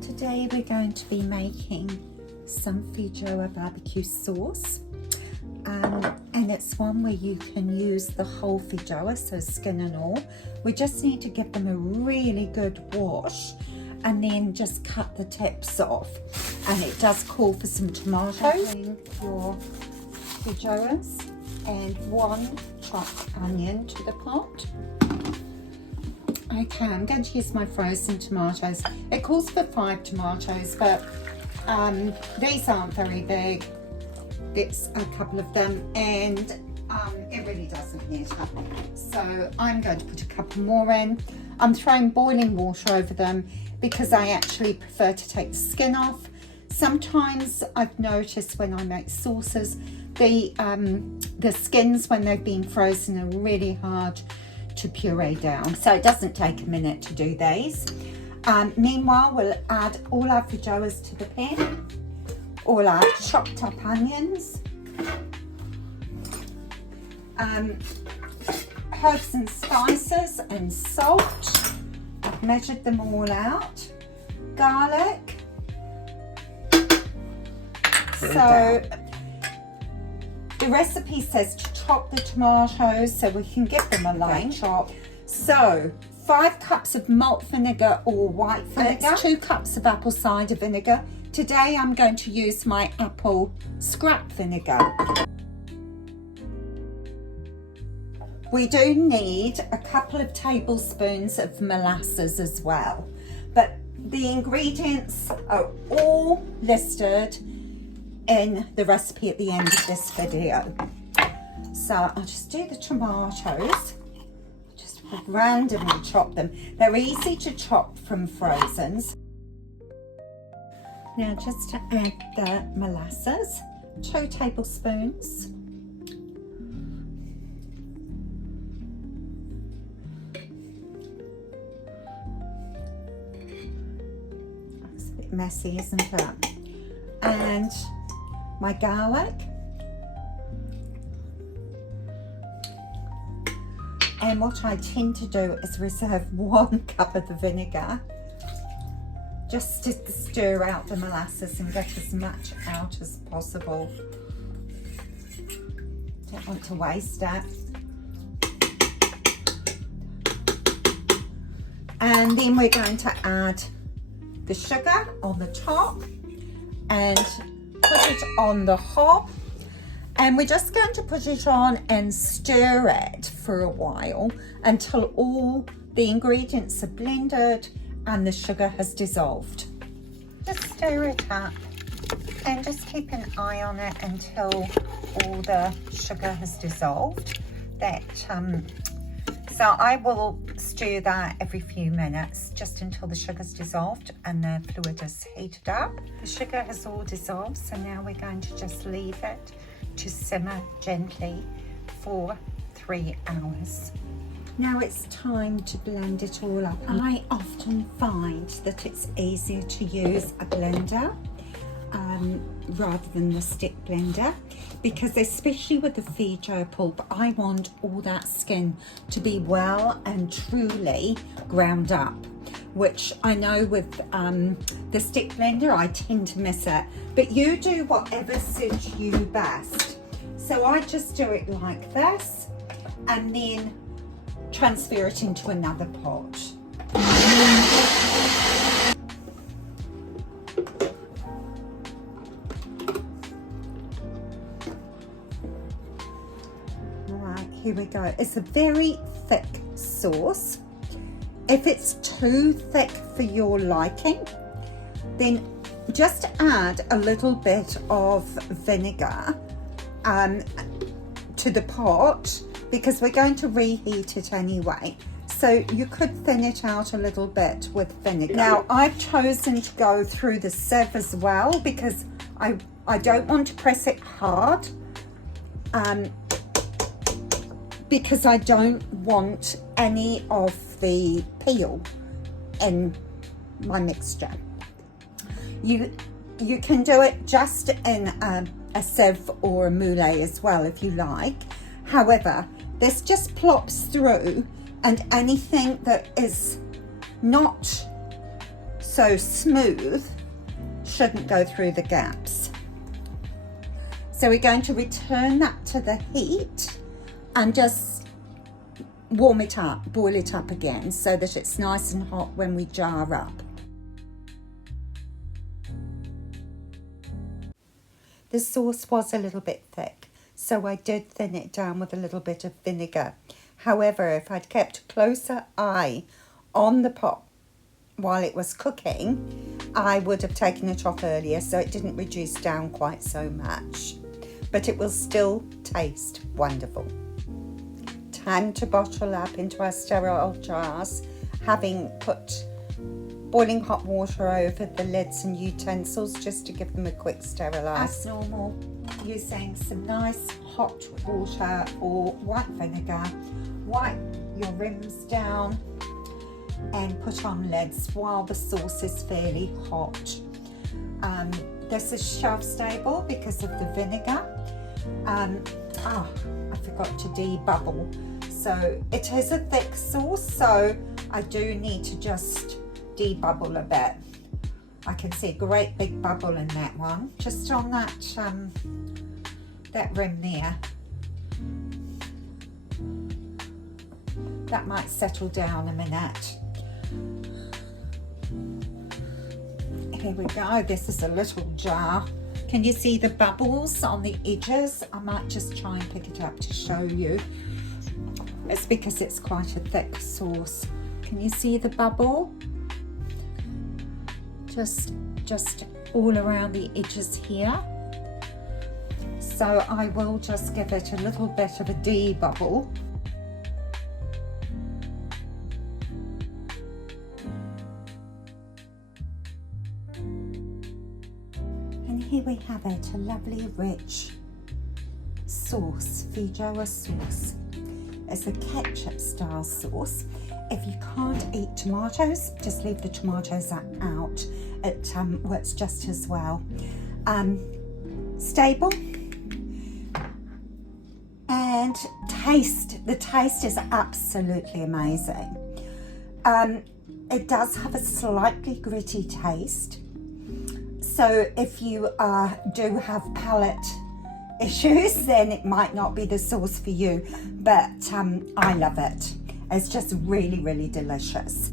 Today we're going to be making some Feijoa barbecue sauce, and it's one where you can use the whole Feijoa, so skin and all. We just need to give them a really good wash and then just cut the tips off, and it does call for some tomatoes. Your Feijoas and 1 chopped onion to the pot. Okay, I'm going to use my frozen tomatoes. It calls for 5 tomatoes, but these aren't very big. It's a couple of them, and it really doesn't matter. So I'm going to put a couple more in. I'm throwing boiling water over them because I actually prefer to take the skin off. Sometimes I've noticed when I make sauces, the skins, when they've been frozen, are really hard to puree down, so it doesn't take a minute to do these. Meanwhile, we'll add all our Feijoas to the pan, all our chopped up onions, herbs and spices and salt. I've measured them all out. Garlic. So the recipe says to chop the tomatoes, so we can give them a light chop. So 5 cups of malt vinegar or white vinegar, 2 cups of apple cider vinegar. Today I'm going to use my apple scrap vinegar. We do need a couple of tablespoons of molasses as well, but the ingredients are all listed in the recipe at the end of this video. So I'll just do the tomatoes, just randomly chop them. They're easy to chop from frozens. Now just to add the molasses, 2 tablespoons. That's a bit messy, isn't it? And my garlic. And what I tend to do is reserve 1 cup of the vinegar just to stir out the molasses and get as much out as possible. Don't want to waste it. And then we're going to add the sugar on the top and put it on the hob. And we're just going to put it on and stir it for a while until all the ingredients are blended and the sugar has dissolved. Just stir it up and just keep an eye on it until all the sugar has dissolved. So I will stir that every few minutes, just until the sugar's dissolved and the fluid is heated up. The sugar has all dissolved, so now we're going to just leave it to simmer gently for 3 hours. Now it's time to blend it all up. I often find that it's easier to use a blender rather than the stick blender, because especially with the Feijoa pulp, I want all that skin to be well and truly ground up, which I know with the stick blender I tend to miss it, but you do whatever suits you best. So I just do it like this and then transfer it into another pot. Right, here we go. It's a very thick sauce. If it's too thick for your liking, then just add a little bit of vinegar to the pot, because we're going to reheat it anyway. So you could thin it out a little bit with vinegar. Now I've chosen to go through the sieve as well because I don't want to press it hard, because I don't want any of the peel in my mixture. You can do it just in a sieve or a moulée as well if you like. However, this just plops through, and anything that is not so smooth, shouldn't go through the gaps. So we're going to return that to the heat and just warm it up, boil it up again so that it's nice and hot when we jar up. The sauce was a little bit thick, so I did thin it down with a little bit of vinegar. However, if I'd kept a closer eye on the pot while it was cooking, I would have taken it off earlier so it didn't reduce down quite so much. But it will still taste wonderful. Time to bottle up into our sterile jars, having put boiling hot water over the lids and utensils just to give them a quick sterilise. As normal, using some nice hot water or white vinegar, wipe your rims down and put on lids while the sauce is fairly hot. This is shelf stable because of the vinegar. I forgot to debubble. So it is a thick sauce, so I do need to just debubble a bit. I can see a great big bubble in that one, just on that that rim there. That might settle down a minute. Here we go, this is a little jar. Can you see the bubbles on the edges? I might just try and pick it up to show you. It's because it's quite a thick sauce. Can you see the bubble? Just all around the edges here. So I will just give it a little bit of a debubble. And here we have it, a lovely rich sauce, Feijoa sauce. It's a ketchup style sauce. If you can't eat tomatoes, just leave the tomatoes out. It works just as well. Stable. And the taste is absolutely amazing. It does have a slightly gritty taste. So if you do have palate issues, then it might not be the sauce for you, but I love it. It's just really, really delicious.